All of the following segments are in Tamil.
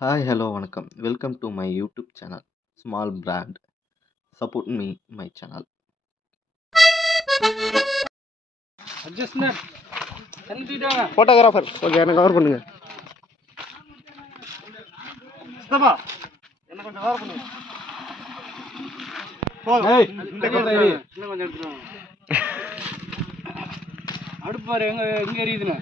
ஹாய் ஹலோ வணக்கம். Welcome to my YouTube channel small brand. Support me my channel. Photographer okay, என்ன கவர் பண்ணுங்க. சித்தப்பா என்ன கொஞ்சம் கவர் பண்ணுங்க. அடுப்பு பாரு எங்க எரியுதுன்னு.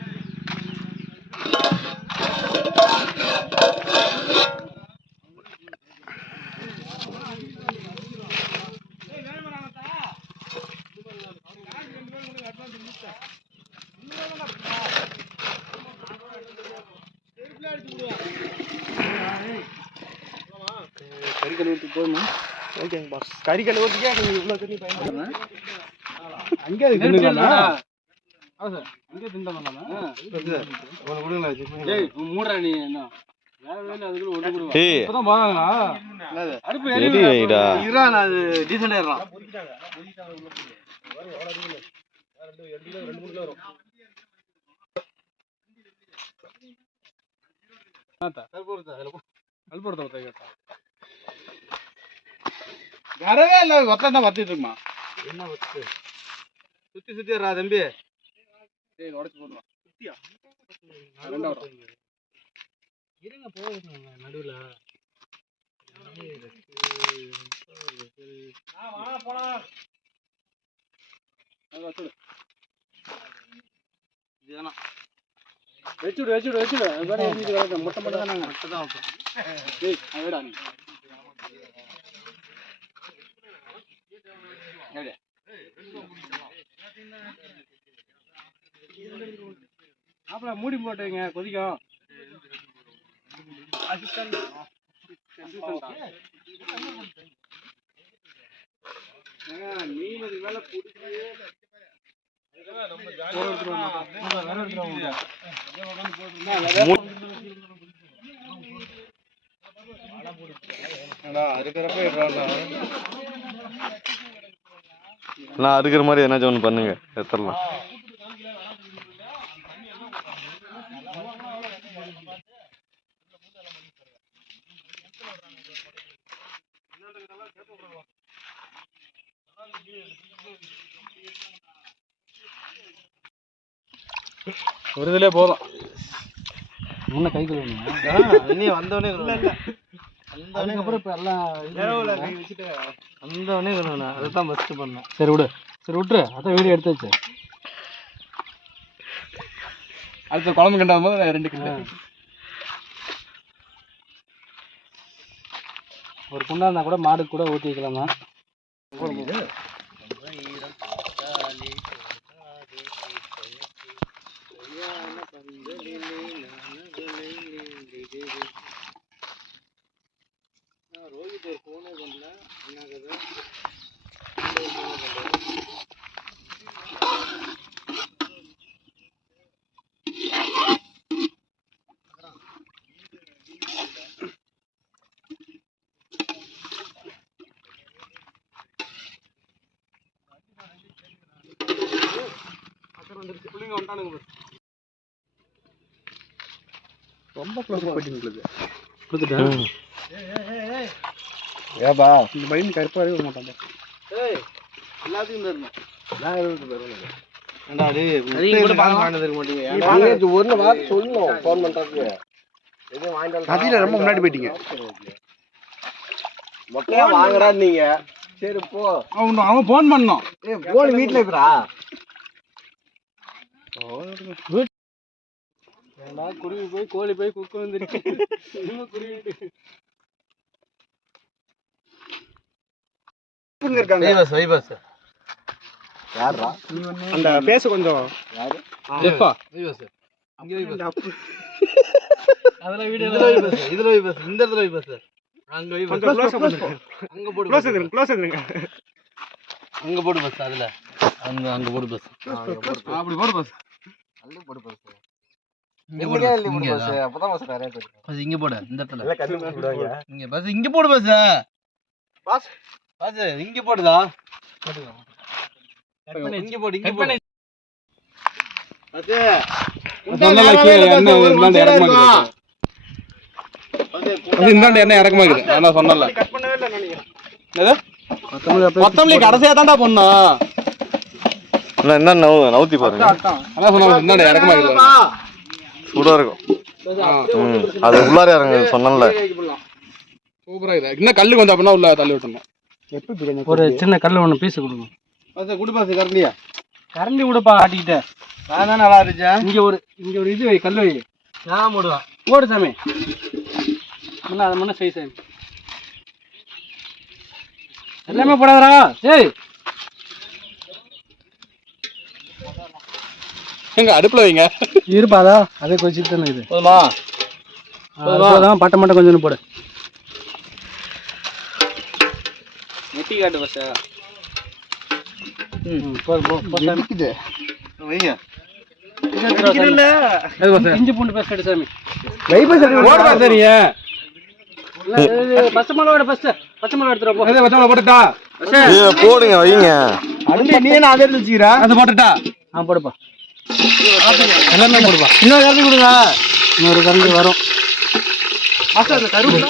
கறி கழுவுக்கு போகணும். ஓகேங்க பாஸ். கறி கழுவுறதுக்கே இவ்வளோ தண்ணி பயன்படுறேன். அங்கே அங்கே மூடுறா நீ என்ன வரவே இல்லை. ஒத்தம் தான் வத்திட்டு இருக்குமா? என்ன வத்து சுத்தி சுத்தி வரா தம்பி. சரி உடச்சு போடலாம். சுத்தியா இருங்க போகுங்க நடுவில். வச்சுடு வச்சுடு வச்சுடு. மொட்டை மட்டும் தான் நாங்கள் மொட்டை தான் வைப்போம். அதோட அப்பல மூடி போட்டுங்க கொதிக்கும். மீன் அது மேல பிடிக்கவே நான் அறுக்கிற மாதிரி என்னாச்சும் ஒன்று பண்ணுங்க, எடுத்துடலாம். ஒரு இதுல போதும். முன்ன கை கழுவுங்க வந்தவனே. அதுக்கப்புறம் இப்போ எல்லாம் கை வச்சுட்டு வந்தவனே கழுவுண்ணா. அதுதான் ஃபஸ்ட்டு பண்ணேன். சரி விடு, சரி விட்டுரு. அதான் வீடியோ எடுத்து வச்சு அடுத்த குழம்பு கிண்டாத போது 2 கிலோ ஒரு குண்டா இருந்தால் கூட மாடு கூட ஊற்றி வைக்கலாமா? ரோஹித் ஒரு ஃபோனே பண்ணல. என்னாகுது பிள்ளைங்க வந்துட்டானுங்க. ரொம்ப க்ளோஸ் போயிட்டு கொடுத்துட்டேன். ஏப்பா இந்த மைண்ட் கருப்பாகவே விட மாட்டாங்க. எல்லாத்தையும் தரணும். ரொம்ப முன்னாடி போயிட்டீங்க. மொக்கையா வாங்குறா நீங்க. சரி போ. அவன் போன் பண்ணோம். போன் வீட்டுல இருக்கிறா. குருவி போய் கோழி போய் குக்கு வந்துருச்சு. அந்த பேச கொஞ்சம் அங்க போடு பஸ். அதுல அங்க போடு பஸ். அப்படி போடு பஸ். இங்க போடு இந்த இடத்துல. இங்க பஸ் இங்க போடு பஸ். பஸ் இங்க போடுதா? இங்க போடு இங்க போடு. அது அது இந்தாண்ட என்ன இறக்கமா இருக்குது நான் சொன்னல கொத்தமல்லி கடைசியா தான்டா போடணும் என்ன நவுத்தி பாருங்க அதான் சொன்னாங்க இந்தாண்ட இறக்கமா இருக்குது சூடா இருக்கும் அது உள்ளார இறங்க சொன்னல சூப்பரா இருக்குது இன்னும் கல்லு கொஞ்சம் அப்படின்னா உள்ள தள்ளி விட்டணும் ஒரு சின்ன கல் ஒன்று பீஸ் கொடுங்க குடு பாசு கரண்டியா கரண்டி கொடுப்பா ஆட்டிக்கிட்ட நான் நல்லா இருந்துச்சா இங்க ஒரு இது வை கல் வை நான் போடுவேன் போடு சாமி முன்ன அது முன்ன செய் சாமி எல்லாமே போடாதடா ஏய் எங்க அடுப்புல வைங்க இருப்பாதா அதே கொஞ்சம் தானே இது போதுமா போதும் பட்டை மட்டும் கொஞ்சம் போடு நெட்டி காட்டு பஸ்ஸா வைங்க இஞ்சி பூண்டு பேஸ்ட் எடு சாமி ஓடுவா சரியா பச்சை மிளகா பச்சை மிளகா எடுத்துட்டு போ பச்சை மிளகா போட்டுட்டா போடுங்க வைங்க அடுத்து நீ என்ன அதை எடுத்து வச்சுக்கிறா அது போட்டுட்டா போடுப்பா எல்லாமே போடுப்பா இன்னொரு கரண்டி கொடுங்க இன்னொரு கரண்டி வரும்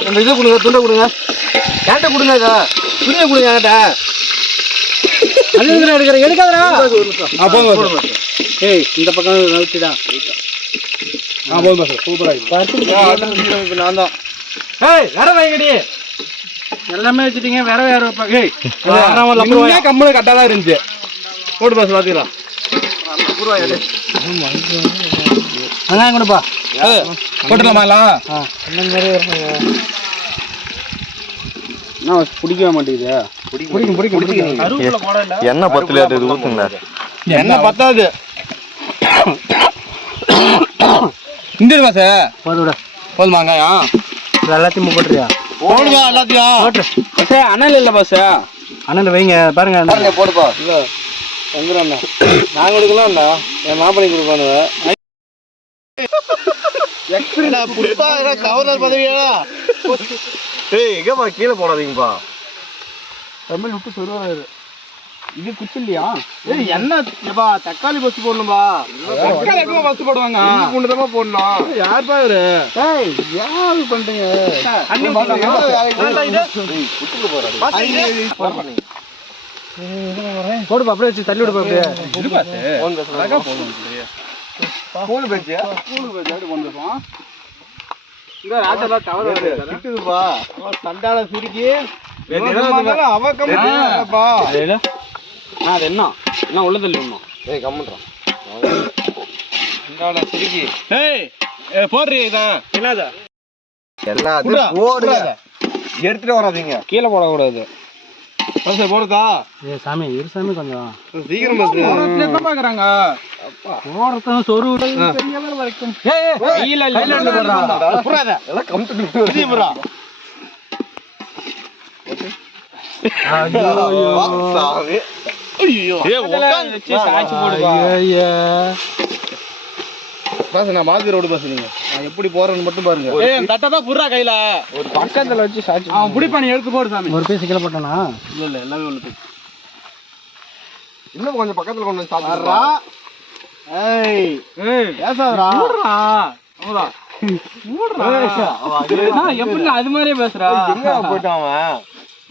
அந்த இதை கொடுங்க துண்டை கொடுங்க கேட்ட கொடுங்க துணியை கொடுங்க கேட்ட அது எடுக்காதடா போதும் ஏய் இந்த பக்கம் நவுத்திடா போதும் சார் சூப்பராக நான் தான் ஏய் வேற வாங்கிடி எல்லாமே வச்சுட்டீங்க வேற வேற வைப்பாங்க ஏய் கம்முனு கரெக்டாக தான் இருந்துச்சு போட்டு பாஸ் பார்த்துக்கலாம் வெங்காயம் கொடுப்பா போட்டுடலாமா எல்லாம் என்ன பிடிக்கவே மாட்டேங்குது பிடிக்கும் எண்ணெய் பத்துல இது ஊத்துங்க என்ன பத்தாது இந்த பாச போதுவிட போதும் வெங்காயம் எல்லாத்தையும் போட்டுறியா போடுவா எல்லாத்தையும் அண்ணன் இல்லை பாஸ் அண்ணன் வைங்க பாருங்க போடுப்பா இல்லை வந்துடும்ண்ணா நாங்கள் கொடுக்கலாம்ண்ணா என் மாப்பிள்ளை கொடுப்பானுவ கவர்னர் பதவியா ஏய் எங்கப்பா கீழே போடாதீங்கப்பா தமிழ் விட்டு சொல்லுவாரு இது குச்சி இல்லையா ஏய் என்ன ஏப்பா தக்காளி பஸ் போடணும்பா தக்காளி எப்போ பஸ் போடுவாங்க பூண்டு தான் போடணும் யார்ப்பா இவரு ஏய் யாரு பண்றீங்க போடுப்பா அப்படியே வச்சு தள்ளி விடுப்பா அப்படியே சண்டால சுருக்கி அது என்ன உள்ள தள்ளி விடணும் ஏய் கம்முன்றான் சண்டால சுருக்கி ஏய் போடுறீ இதான் என்னதா எல்லாத்தையும் போடுங்க எடுத்துட்டு வராதீங்க கீழே போடக்கூடாது போடுதா ஏ சாமி இரு சாமி கொஞ்சம் சீக்கிரம் பாக்குறாங்க ஓரத்தான் சொரு வரைக்கும் நான் மாதிரி ரோடு பஸ் நீங்க நான் எப்படி போறேன்னு மட்டும் பாருங்க தட்டதான் புறா கையில ஒரு பக்கத்துல வச்சு சாட்சி அவன் பிடிப்பா நீ எடுத்து போடு சாமி ஒரு பீஸ் கீழே போட்டானா இல்ல எல்லாமே ஒண்ணு இன்னும் கொஞ்சம் பக்கத்துல கொண்டு வந்து சாப்பிடுறா ஏய் பேசாதடா மூடுறா எப்படி அது மாதிரியே பேசுறா எங்க போயிட்டான் அவன்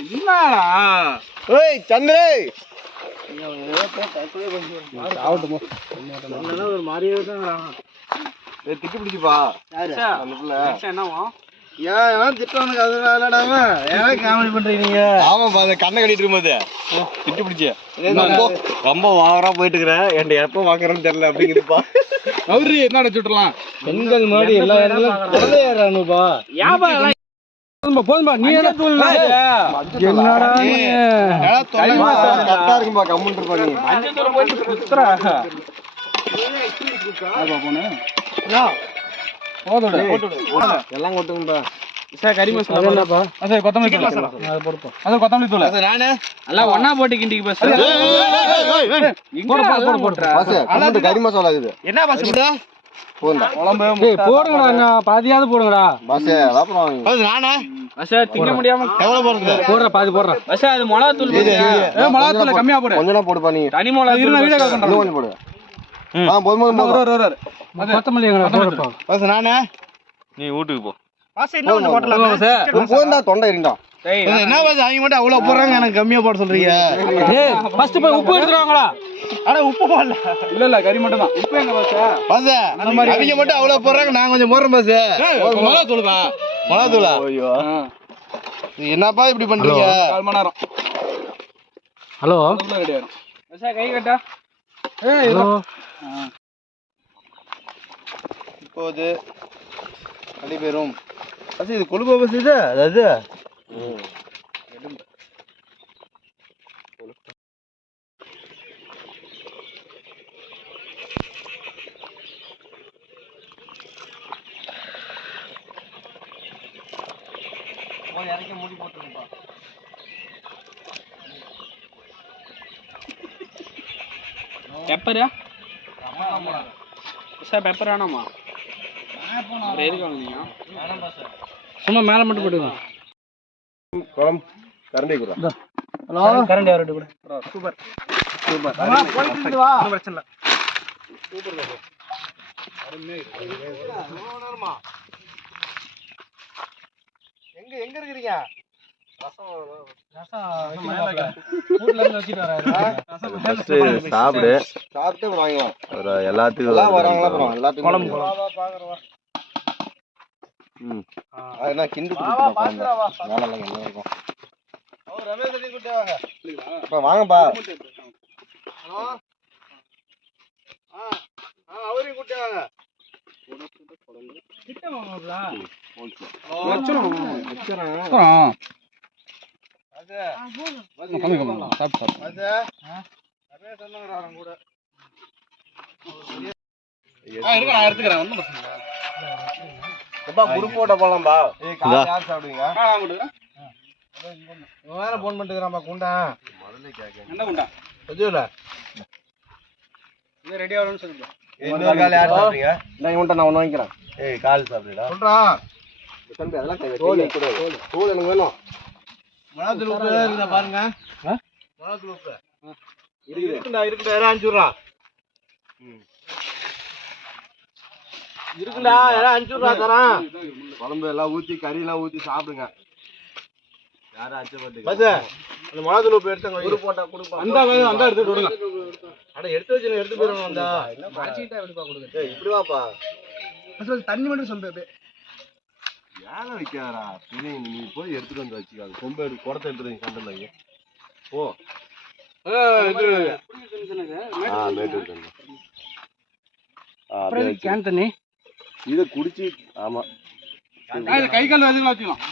என்னடா ஏய் சந்திரே ஒரு மாதிரியே தான் திட்டு பிடிச்சுப்பா என்னவா ஏன் திட்டவனுக்கு அதனால ஏன் காமெடி பண்றீங்க ஆமாப்பா அந்த கண்ணை கட்டிட்டு இருக்கும்போது திட்டு பிடிச்ச ரொம்ப வாவரா போயிட்டு இருக்கிறேன் என்கிட்ட எப்போ வாங்குறேன்னு தெரியல அப்படிங்குதுப்பா அவரு என்ன சுட்டலாம் பெண்கள் முன்னாடி எல்லா இடங்களும் போதும்பா நீ என்ன தூள் என்னடா கரெக்டா இருக்கும்பா கம்முன்னு இருப்பா நீ மஞ்சள் போயிட்டு குத்துறா எல்லாம் கொட்டுங்கப்பா கறி மசாலா கொத்தமல்லி தூள் கொத்தமல்லி தூள் நானே எல்லாம் ஒண்ணா போட்டு கிண்டிக்கு பஸ் கறி மசாலா இருக்குது என்ன பஸ் போடுங்கடா பாதியாவது போடுங்கடா நானே திங்க முடியாம எவ்வளவு போடுறது போடுற பாதி போடுறேன் அது மிளகா தூள் மிளகா தூள் கம்மியா போடு கொஞ்சம் போடுப்பா நீ தனி மிளகா வீடியோ கால் பண்றேன் கொஞ்சம் போடு போதும் கொத்தமல்லி நானே நீ வீட்டுக்கு போ போந்தா தொண்டை இருந்தா என்ன பாஸ் அவங்க மட்டும் அவ்வளவு போடுறாங்க எனக்கு கம்மியா போட சொல்றீங்க டேய் ஃபர்ஸ்ட் போய் உப்பு எடுத்துறாங்களா அட உப்பு போடல இல்ல கறி மட்டும் தான் உப்பு எங்க பாஸ் பாஸ் அவங்க மட்டும் அவ்வளவு போடுறாங்க நான் கொஞ்சம் போடுறேன் பாஸ் மிளகா தூளுப்பா மிளகா தூளா ஐயோ என்னப்பா இப்படி பண்றீங்க 1/4 மணி நேரம் ஹலோ ரெடியா பாஸ் கை கட்டா ஏய் ஹலோ இப்போது நடைபெறும் பாஸ் இது கொழுப்பு பாஸ் இது அதாவது இறக்கி மூடி போட்டுருப்பா பெப்பரா சார் பெப்பர் வேணாமா எதுக்கு வாங்குனீங்க சும்மா மேலே மட்டும் போட்டுங்க குழம்பு கரண்டி கூட ஹலோ கரண்ட் யார்கிட்ட கூட சூப்பர் போயிட்டு வா ஒன்றும் பிரச்சனை இல்லை சூப்பர் எங்க இருக்கிறீங்க சாப்பிடு சாப்பிட்டு வாங்கலாம் ஒரு எல்லாத்துக்கும் வராங்களா அப்புறம் எல்லாத்துக்கும் குழம்பு என்ன கிண்டு வேலை என்ன இருக்கும் வாங்கப்பா அவரையும் கூட்டி வாங்க குரூப்போட போலாம்பா சாப்பிடுங்க வேற போன் பண்ணிட்டுக்கிறான்பா குண்டா முதல்ல கேட்க என்ன குண்டா எதுல இது ரெடி ஆகணும்னு சொல்லுங்க இன்னொரு கால் யார் சாப்பிடுங்க நான் ஒன்று வாங்கிக்கிறேன் ஏய் கால் சாப்பிடுடா சொல்றா அதெல்லாம் தோல் தோல் எனக்கு வேணும் மிளகாத்தூள் உப்பு இருக்குதா பாருங்க மிளகாத்தூள் உப்பு இருக்குடா யாரும் அனுப்பிச்சுடுறா இருக்குடா யாரும் அனுப்பிச்சுடுறா தரேன் குழம்பு எல்லாம் ஊற்றி கறி எல்லாம் ஊற்றி சாப்பிடுங்க யாரும் பஸ் அந்த மிளகாத்தூள் உப்பு எடுத்தாங்க உரு போட்டா கொடுப்பா அந்த எடுத்துட்டு விடுங்க அட எடுத்து வச்சு எடுத்து போயிடுவோம் வந்தா இப்படி வாப்பா தண்ணி மட்டும் சொல்றது ஏன் வைக்காதா துணி நீ போய் எடுத்துட்டு வந்து வச்சுக்காது கொம்பு எடுத்து குடத்தை எடுத்துட்டு சண்டை வைங்க ஓ கேன் தண்ணி இதை குடிச்சு ஆமா கை கால் வச்சுக்கலாம்